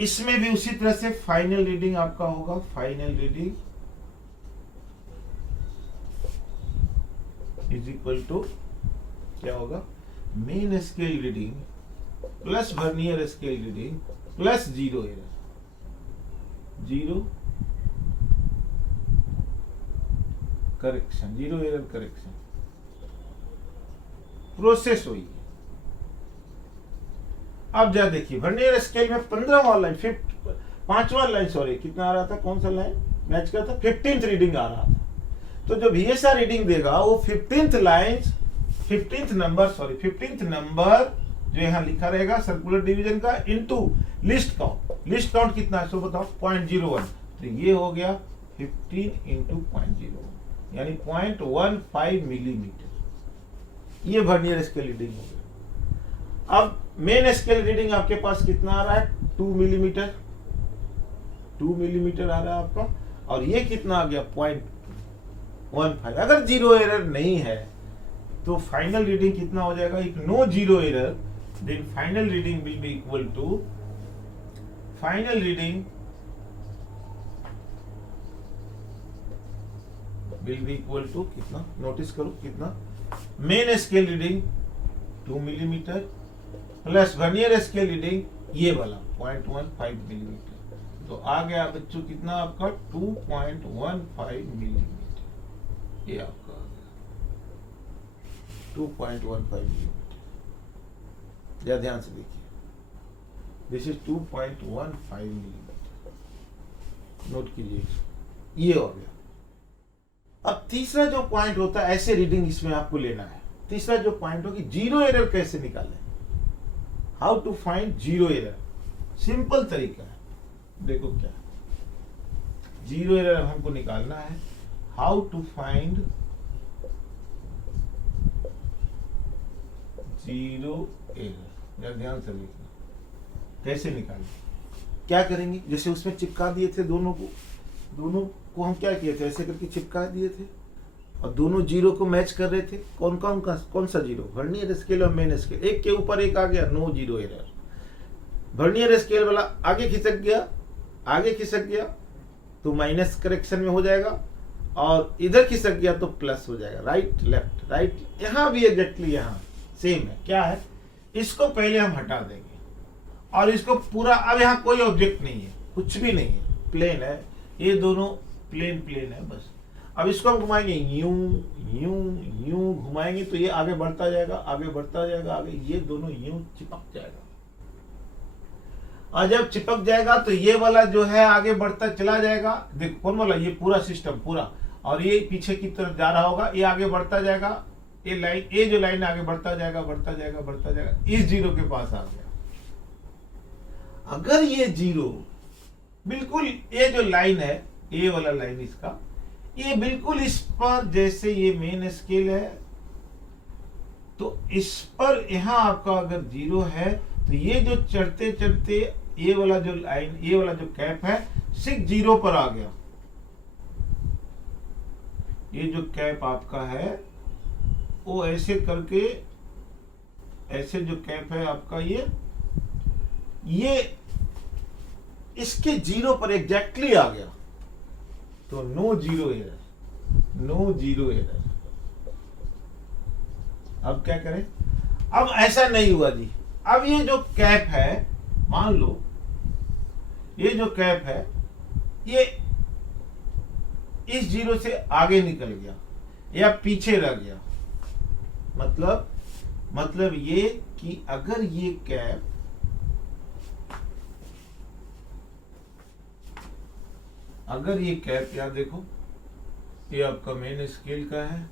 इसमें भी उसी तरह से फाइनल रीडिंग आपका होगा। Final reading is equal to क्या होगा? Main scale reading plus vernier scale reading plus 0 error. 0 correction, 0 error correction process हुई। अब जा देखिए वर्नियर स्केल में 15वां लाइन, 5वां लाइन, सॉरी कितना आ रहा था, कौन सा लाइन मैच करता था? 15th रीडिंग आ रहा था। तो जो VSR रीडिंग देगा वो 15th लाइन, 15th नंबर जो यहाँ लिखा रहेगा सर्कुलर डिवीजन का into list count. List count कितना है सो बताओ? 0.01। तो ये हो गया 15 इंटू 0.01 यानी 0.15 मिलीमीटर। ये वर्नियर स्केल रीडिंग हो गया। अब मेन स्केल रीडिंग आपके पास कितना आ रहा है? 2 मिलीमीटर। 2 मिलीमीटर आ रहा है आपका, और ये कितना आ गया? 0.15। अगर 0 एरर नहीं है तो फाइनल रीडिंग कितना हो जाएगा? If no 0 error then final reading will be equal to कितना? नोटिस करो कितना? Main scale reading 2 millimetre plus vernier scale reading ये वाला 0.15 मिलीमीटर। तो आ गया बच्चों कितना आपका? 2.15 मिलीमीटर। ये आपका आ गया 2.15 मिलीमीटर। या ध्यान से देखिए, दिस इज 2.15 मिलीमीटर। नोट कीजिए, ये हो गया। अब तीसरा जो पॉइंट होता है, ऐसे रीडिंग इसमें आपको लेना है। तीसरा जो पॉइंट हो कि 0 एरर कैसे निकालें, how to find 0 error. Simple तरीका है, देखो क्या 0 एरर हमको निकालना है। How to find 0 error. ध्यान से देखना कैसे निकालें। क्या करेंगे? जैसे उसमें चिपका दिए थे दोनों को हम क्या किए थे? ऐसे करके चिपका दिए थे और दोनों 0 को मैच कर रहे थे। कौन सा 0? वर्नियर स्केल और मेन स्केल, एक के ऊपर एक आ गया, नो 0 एरर। वर्नियर स्केल वाला आगे खिसक गया तो माइनस करेक्शन में हो जाएगा, और इधर खिसक गया तो प्लस हो जाएगा। राइट लेफ्ट राइट, यहाँ भी एग्जैक्टली यहाँ सेम है। क्या है? इसको पहले हम हटा देंगे और इसको पूरा, अब यहाँ कोई ऑब्जेक्ट नहीं है, कुछ भी नहीं है, प्लेन है, ये दोनों प्लेन है बस। अब इसको हम घुमाएंगे, यूं घुमाएंगे तो ये आगे बढ़ता जाएगा, आगे ये दोनों यूं चिपक जाएगा। और जब चिपक जाएगा तो ये वाला जो है आगे बढ़ता चला जाएगा। देखो कौन वाला? ये पूरा सिस्टम पूरा, और ये पीछे की तरफ जा रहा होगा, ये आगे बढ़ता जाएगा। ये जो लाइन आगे बढ़ता जाएगा, इस 0 के पास आ गया। अगर ये जीरो बिल्कुल, ये जो लाइन है, ये वाला लाइन इसका, ये बिल्कुल इस पर, जैसे ये मेन स्केल है तो इस पर यहां आपका अगर जीरो है तो ये जो चढ़ते चढ़ते ये वाला जो लाइन, ये वाला जो कैप है सिर्फ जीरो पर आ गया। ये जो कैप आपका है वो ऐसे करके, ऐसे जो कैप है आपका ये इसके जीरो पर एग्जैक्टली आ गया, तो no zero error, no zero error. अब क्या करें? अब ऐसा नहीं हुआ जी। अब ये जो कैप है, मान लो ये जो कैप है ये इस जीरो से आगे निकल गया या पीछे रह गया, मतलब ये कि अगर ये कैप यार देखो, ये आपका मेन स्केल का है,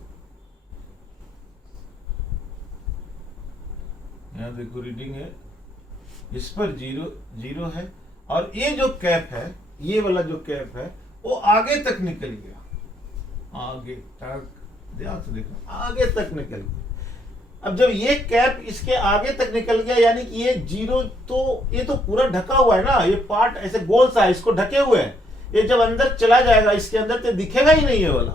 यहाँ देखो रीडिंग है, इस पर जीरो है, और ये जो कैप है, ये वाला जो कैप है वो आगे तक निकल गया, आगे तक, ध्यान से देखो, आगे तक निकल गया। अब जब ये कैप इसके आगे तक निकल गया, यानी कि ये जीरो, तो ये तो पूरा ढका हुआ है ना, ये पार्ट ऐसे गोल सा है, इसको ढके हुए है, ये जब अंदर चला जाएगा इसके अंदर तो दिखेगा ही नहीं ये वाला,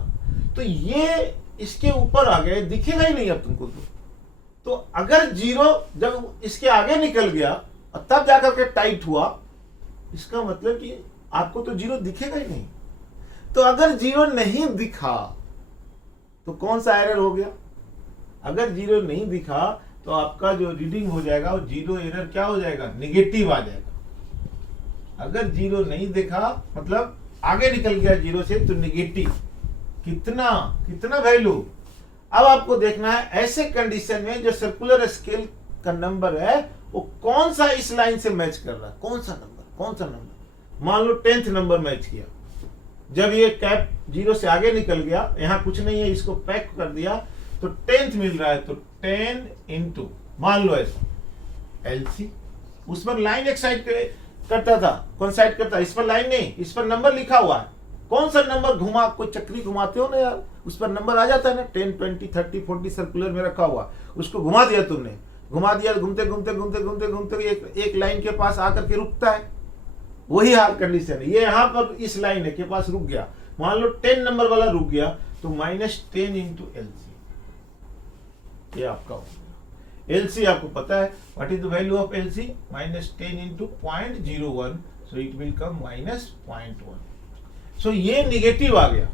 तो ये इसके ऊपर आ गया, दिखेगा ही नहीं अब तुमको। तो अगर जीरो जब इसके आगे निकल गया और तब जाकर के टाइट हुआ, इसका मतलब कि आपको तो जीरो दिखेगा ही नहीं। तो अगर जीरो नहीं दिखा तो कौन सा एरर हो गया? अगर जीरो नहीं दिखा तो आपका जो रीडिंग हो जाएगा वो जीरो एरर क्या हो जाएगा? निगेटिव आ जाएगा। अगर जीरो नहीं दिखा मतलब आगे निकल गया जीरो से, तो निगेटिव। कितना वैल्यू? अब आपको देखना है ऐसे कंडीशन में जो सर्कुलर स्केल का नंबर है वो कौन सा इस लाइन से मैच कर रहा है, कौन सा नंबर। मान लो 10th नंबर मैच किया, जब ये कैप जीरो से आगे निकल गया, यहां कुछ नहीं है, इसको पैक कर दिया तो 10th मिल रहा है, तो 10 इंटू, मान लो ऐसा एलसी, उस पर लाइन एक साइड करता था, कौन साइड करता, इस पर लाइन नहीं, इस पर नंबर लिखा हुआ है, कौन सा नंबर घुमा, कोई चक्री घुमाते हो ना यार, उस पर नंबर आ जाता है ना, 10, 20, 30, 40 सर्कुलर में रखा हुआ, उसको घुमा दिया तुमने, घुमा दिया, घूमते घूमते एक लाइन के पास आकर के रुकता है, वही हाल कंडीशन है। ये यहाँ पर इस लाइन के पास रुक गया, मान लो 10 नंबर वाला रुक गया, तो -10 इंटू एलसी, ये आपका हो गया। एलसी आपको पता है, what is the value of LC? -10 into 0.01, so it will come -0.1। सो ये निगेटिव आ गया।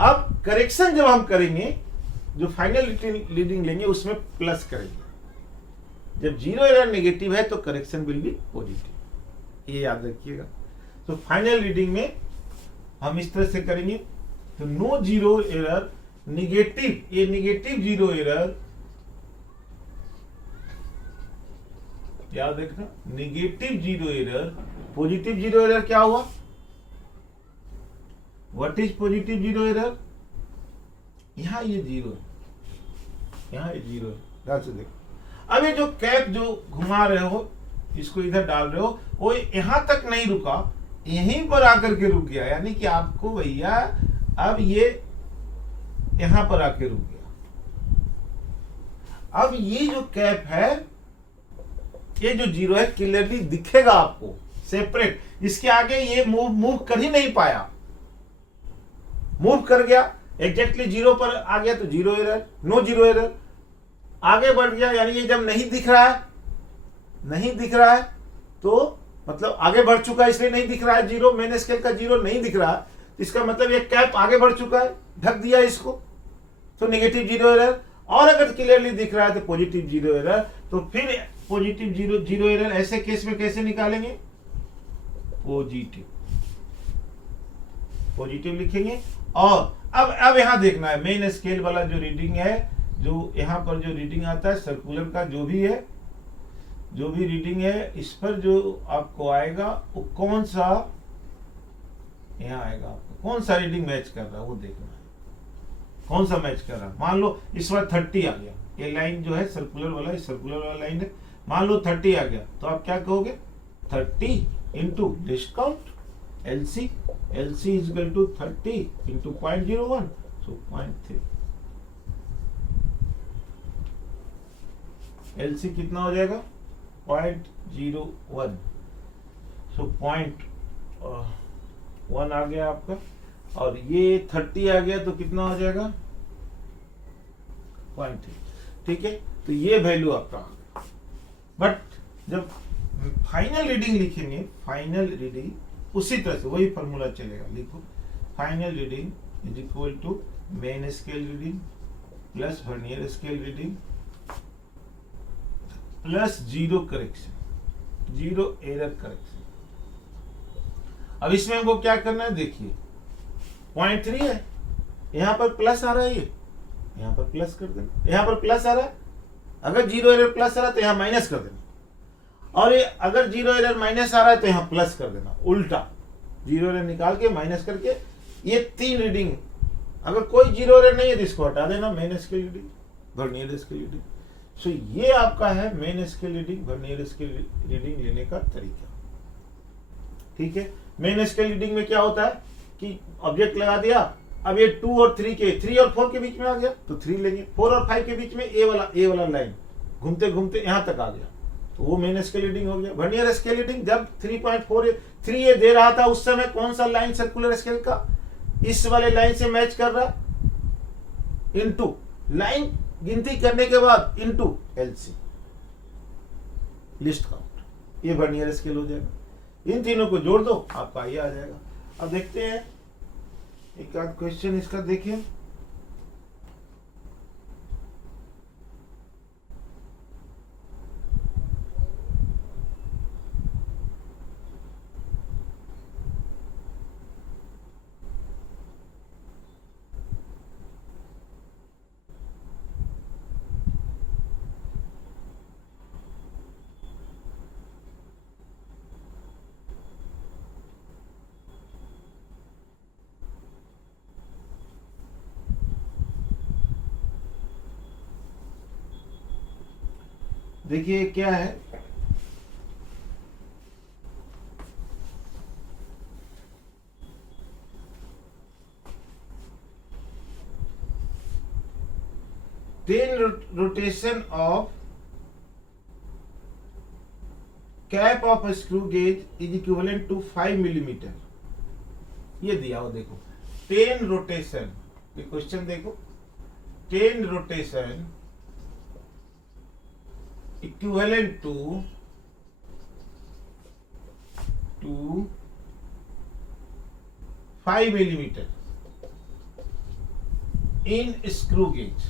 अब करेक्शन जब हम करेंगे, जो फाइनल रीडिंग लेंगे उसमें प्लस करेंगे। जब जीरो एरर नेगेटिव है तो करेक्शन विल बी पॉजिटिव, ये याद रखिएगा। तो फाइनल रीडिंग में हम इस तरह से करेंगे, तो नो जीरो एरर निगेटिव, ये निगेटिव जीरो एरर याद रखना, negative zero error. Positive zero error क्या हुआ? What is positive zero error? यहां ये जीरो है, यहां ये जीरो है, ध्यान से देखो। अब ये जो कैप जो घुमा रहे हो, इसको इधर डाल रहे हो, वो यहां तक नहीं रुका, यहीं पर आकर के रुक गया, यानी कि आपको भैया अब ये यहां पर आके रुक गया। अब ये जो कैप है, ये जो जीरो है क्लियरली दिखेगा आपको सेपरेट, इसके आगे ये मूव कर ही नहीं पाया, मूव कर गया एग्जैक्टली जीरो पर आ गया, तो zero error, no zero error. आगे बढ़ गया, यानी ये जब नहीं दिख रहा है तो मतलब आगे बढ़ चुका है, इसलिए नहीं दिख रहा है जीरो, मेन स्केल का जीरो नहीं दिख रहा है, इसका मतलब ये कैप आगे बढ़ चुका है, ढक दिया इसको, तो नेगेटिव जीरो एरर। और अगर क्लियरली दिख रहा है तो पॉजिटिव जीरो एरर। तो फिर पॉजिटिव जीरो एरर ऐसे केस में कैसे निकालेंगे? पॉजिटिव लिखेंगे। और अब यहां देखना है मेन स्केल वाला जो रीडिंग है, जो यहां पर जो रीडिंग आता है सर्कुलर का, जो भी रीडिंग है, इस पर जो आपको आएगा वो कौन सा यहां आएगा, आपको कौन सा रीडिंग मैच कर रहा है वो देखना है, कौन सा मैच कर रहा है। मान लो इस बार 30 आ गया, ये लाइन जो है सर्कुलर वाला, सर्कुलर वाला लाइन है, मान लो 30 आ गया तो आप क्या कहोगे 30 into least count LC is equal to 30 into 0.01 so 0.3 LC कितना हो जाएगा 0.01 सो 0.1 आ गया आपका और ये 30 आ गया तो कितना हो जाएगा 0.3 ठीक है तो ये वैल्यू आपका आ गया बट जब फाइनल रीडिंग लिखेंगे फाइनल रीडिंग उसी तरह से वही फॉर्मूला चलेगा लिखो final reading is equal to main scale reading plus vernier scale reading plus zero correction zero error correction. अब इसमें हमको क्या करना है देखिए 0.3 है यहां पर प्लस आ रहा है ये यहां पर प्लस कर देना यहां पर प्लस आ रहा है अगर जीरो एरर प्लस आ रहा है तो यहां माइनस कर देना और ये अगर जीरो एरर माइनस आ रहा है तो यहां प्लस कर देना उल्टा जीरो एरर निकाल के माइनस करके ये 3 रीडिंग अगर कोई जीरो एरर नहीं है तो इसको हटा देना main scale reading vernier scale reading. So ये आपका है main scale reading vernier scale reading लेने का तरीका ठीक है। मेन स्केल रीडिंग में क्या होता है कि ऑब्जेक्ट लगा दिया अब ये 2 और 3 के 3 और 4 के बीच में आ गया तो 3 लेंगे 4 और 5 के बीच में ए वाला लाइन घूमते घूमते यहां तक आ गया तो वो मेन स्केल रीडिंग हो गया। वर्नियर स्केल रीडिंग जब 3.43 ये दे रहा था उस समय कौन सा लाइन सर्कुलर स्केल का इस वाले लाइन से मैच कर रहा इनटू लाइन गिनती करने के बाद इनटू LC लिस्ट काउंट ये वर्नियर स्केल हो जाएगा। इन तीनों को जोड़ दो आपका ये आ जाएगा। अब देखते हैं एक आध क्वेश्चन इसका देखिए देखिए क्या है rotation of cap of screw gauge is equivalent to 5 millimetre ये दिया हो देखो 10 रोटेशन ये क्वेश्चन देखो 10 rotation equivalent to 5 millimeter in screw gauge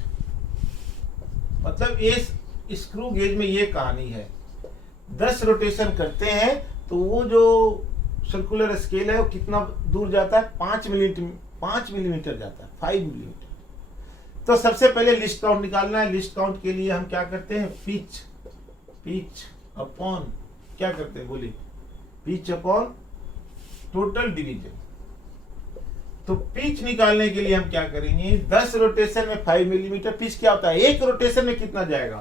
मतलब इस स्क्रू गेज में ये कहानी है 10 रोटेशन करते हैं तो वो जो सर्कुलर स्केल है वो कितना दूर जाता है 5 मिलीमीटर जाता है 5 मिलीमीटर। तो सबसे पहले लिस्ट काउंट निकालना है। लिस्ट काउंट के लिए हम क्या करते हैं पिच अपॉन क्या करते हैं बोलिए पिच अपॉन टोटल डिवीजन। तो पिच निकालने के लिए हम क्या करेंगे 10 रोटेशन में 5 मिलीमीटर पिच क्या होता है एक रोटेशन में कितना जाएगा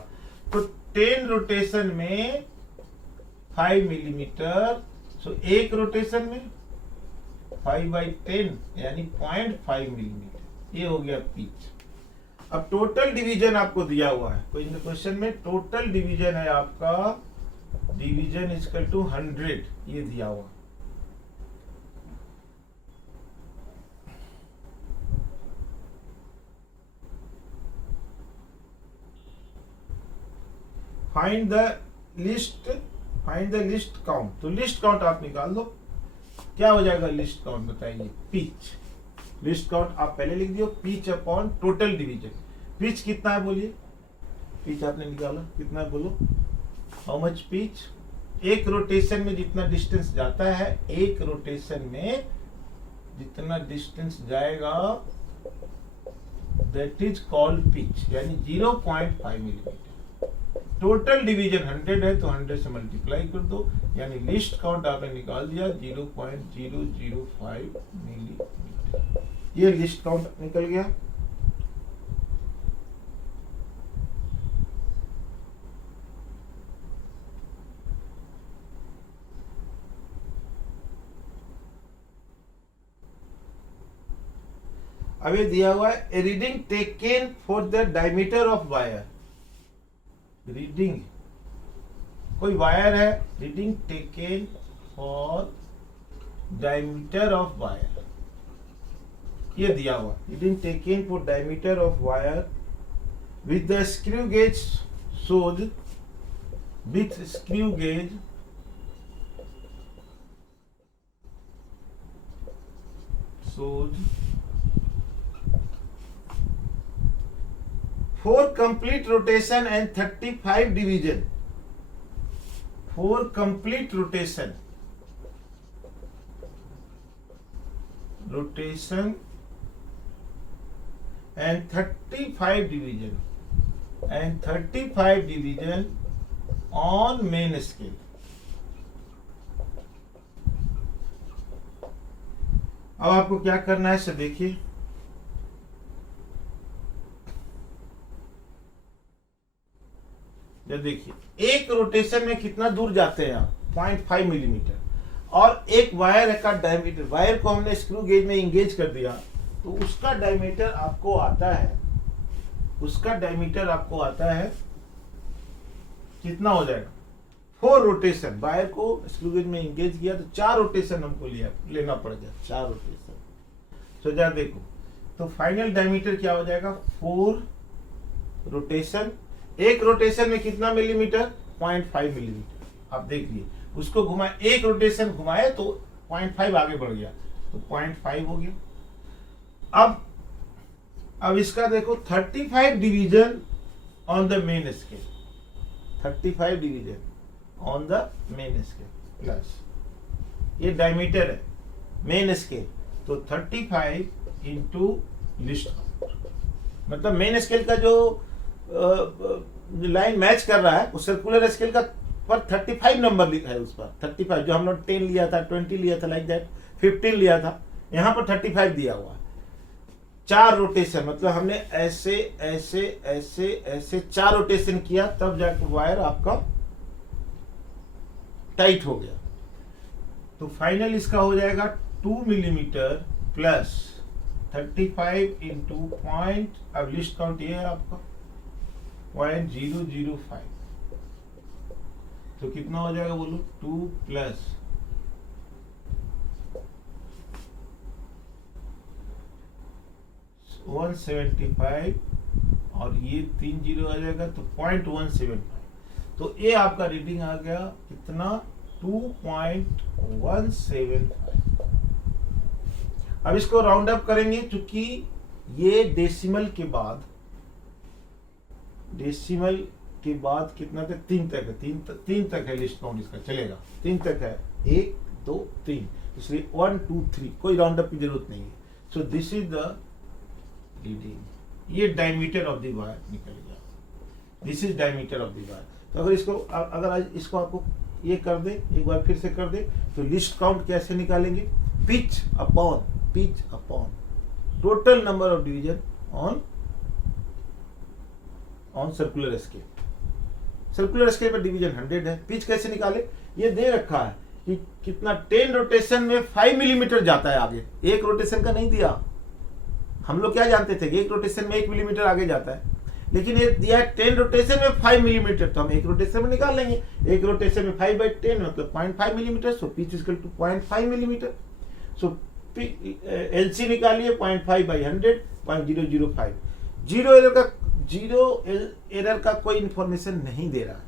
तो 10 रोटेशन में 5 मिलीमीटर सो एक रोटेशन में 5/10 यानी 0.5 मिलीमीटर ये हो गया पिच। अब टोटल डिवीजन आपको दिया हुआ है कोई क्वेश्चन में टोटल डिवीजन है आपका डिवीजन इक्वल टू 100 ये दिया हुआ। फाइंड द लिस्ट काउंट तो लिस्ट काउंट आप निकाल दो क्या हो जाएगा लिस्ट काउंट बताइए पिच लिस्ट काउंट आप पहले लिख दियो pitch upon total division. Pitch कितना है बोलिए पिच आपने निकाला कितना है बोलो हाउ मच पिच एक रोटेशन में जितना डिस्टेंस जाता है एक रोटेशन में जितना डिस्टेंस जाएगा दैट इज कॉल्ड पिच यानी 0.5 मिलीमीटर। टोटल डिवीजन 100 है तो 100 से मल्टीप्लाई कर दो यानी लिस्ट काउंट आपने निकाल दिया 0.005 मिलीमीटर ये लिस्ट काउंट निकल गया। अब ये दिया हुआ है a reading taken for the diameter of wire, reading कोई वायर है, reading taken for diameter of wire, ये दिया हुआ reading taken for diameter of wire with the screw gauge showed, with screw gauge showed for complete rotation and 35 division, for complete rotation and 35 division on main scale. अब आपको क्या करना है sir, देखिए देखिए एक रोटेशन में कितना दूर जाते हैं आप, 0.5 मिलीमीटर, और एक वायर का डायमीटर, वायर को हमने स्क्रू गेज में इंगेज कर दिया तो उसका डायमीटर आपको आता है, उसका डायमीटर आपको आता है कितना हो जाएगा, 4 रोटेशन, वायर को स्क्रू गेज में इंगेज किया तो 4 रोटेशन हमको लेना पड़ गया, 4 रोटेशन। तो जरा देखो तो फाइनल डायमीटर क्या हो जाएगा, 4 रोटेशन, एक रोटेशन में कितना मिलीमीटर, 0.5 मिलीमीटर। आप देखिए उसको घुमाए, एक रोटेशन घुमाए तो 0.5 आगे बढ़ गया तो 0.5 हो गया। अब इसका देखो 35 division on the main scale, 35 division on the main scale plus ये डायमीटर है मेन स्केल, तो 35 इंटू लिस्ट काउंट, मतलब मेन स्केल का जो लाइन मैच कर रहा है उस सर्कुलर स्केल का पर 35 नंबर लिखा है, उस पर 35 जो हम लोग 10 लिया था, 20 लिया था, लाइक दैट 15 लिया था, यहाँ पर 35 दिया हुआ है। 4 रोटेशन, मतलब हमने ऐसे ऐसे ऐसे ऐसे 4 रोटेशन किया तब जाकर वायर आपका टाइट हो गया। तो फाइनल इसका हो जाएगा 2 मिलीमीटर प्लस 35 इंटू पॉइंट, अब लिस्ट काउंट ये है आपका 0.005, तो कितना हो जाएगा बोलो, 2 प्लस 175 और ये 3 जीरो आ जाएगा तो 0.175, तो ये आपका रीडिंग आ गया कितना, 2.175। अब इसको राउंड अप करेंगे क्योंकि ये डेसिमल के बाद कितना तक, 3 तक है, 3 तक है लिस्ट काउंट इसका चलेगा, 3 तक है, 1 2 3, इसलिए 1 2 3 कोई राउंड अप की जरूरत नहीं है। So this is the reading, ये डायमीटर ऑफ द वायर निकल गया, this is diameter of the wire. तो अगर इसको आपको ये कर दे, एक बार फिर से कर दे, तो लिस्ट काउंट कैसे निकालेंगे, pitch upon total number of division on circular scale. Circular scale पर डिवीजन 100 है, पिच कैसे निकाले, ये दे रखा है कि कितना 10 रोटेशन में 5 मिलीमीटर जाता है आगे, एक रोटेशन का नहीं दिया, हम लोग क्या जानते थे कि एक रोटेशन में 1 मिलीमीटर आगे जाता है, लेकिन ये दिया है 10 रोटेशन में 5 मिलीमीटर, तो हम एक रोटेशन में निकाल लेंगे, एक रोटेशन में 5/10 मतलब 0.5 millimetre, so pitch equal to 0.5 millimetre. So LC निकालिए 0.5/100 0.005। जीरो एरर का कोई इंफॉर्मेशन नहीं दे रहा है,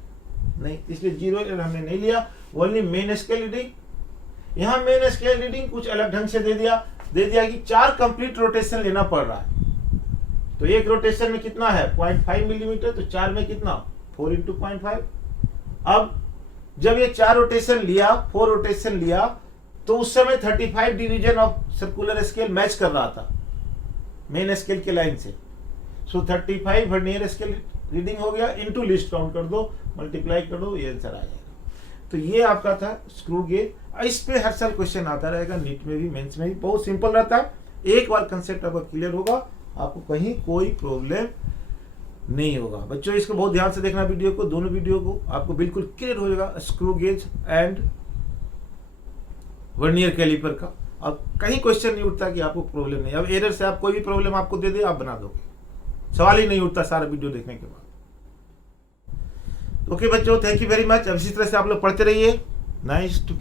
नहीं, इसलिए जीरो एरर हमने नहीं लिया, ओनली मेन स्केल रीडिंग। यहाँ मेन स्केल रीडिंग कुछ अलग ढंग से दे दिया कि 4 कंप्लीट रोटेशन लेना पड़ रहा है, तो एक रोटेशन में कितना है 0.5 मिलीमीटर, तो 4 में कितना 4 इंटू 0.5। अब जब ये 4 रोटेशन लिया, 4 रोटेशन लिया, तो उस समय 35 division of circular scale match कर रहा था मेन स्केल के लाइन से, सो 35 वर्नियर स्केल रीडिंग हो गया, इनटू लिस्ट काउंट कर दो, मल्टीप्लाई कर दो, ये आंसर आ जाएगा। तो ये आपका था स्क्रू गेज। इस पे हर साल क्वेश्चन आता रहेगा, नीट में भी, मेंस में भी, बहुत सिंपल रहता है, एक बार कंसेप्ट आपका क्लियर होगा, आपको कहीं कोई प्रॉब्लम नहीं होगा। बच्चों इसको बहुत ध्यान से देखना, वीडियो को, दोनों वीडियो को, आपको बिल्कुल क्लियर हो जाएगा screw gauge and vernier caliper का। और कहीं क्वेश्चन नहीं उठता कि आपको प्रॉब्लम नहीं। अब एरर से आप कोई भी प्रॉब्लम आपको दे दे, आप बना दोगे, सवाल ही नहीं उठता सारा वीडियो देखने के बाद। ओके बच्चों, थैंक यू वेरी मच। अब इसी तरह से आप लोग पढ़ते रहिए। Nice to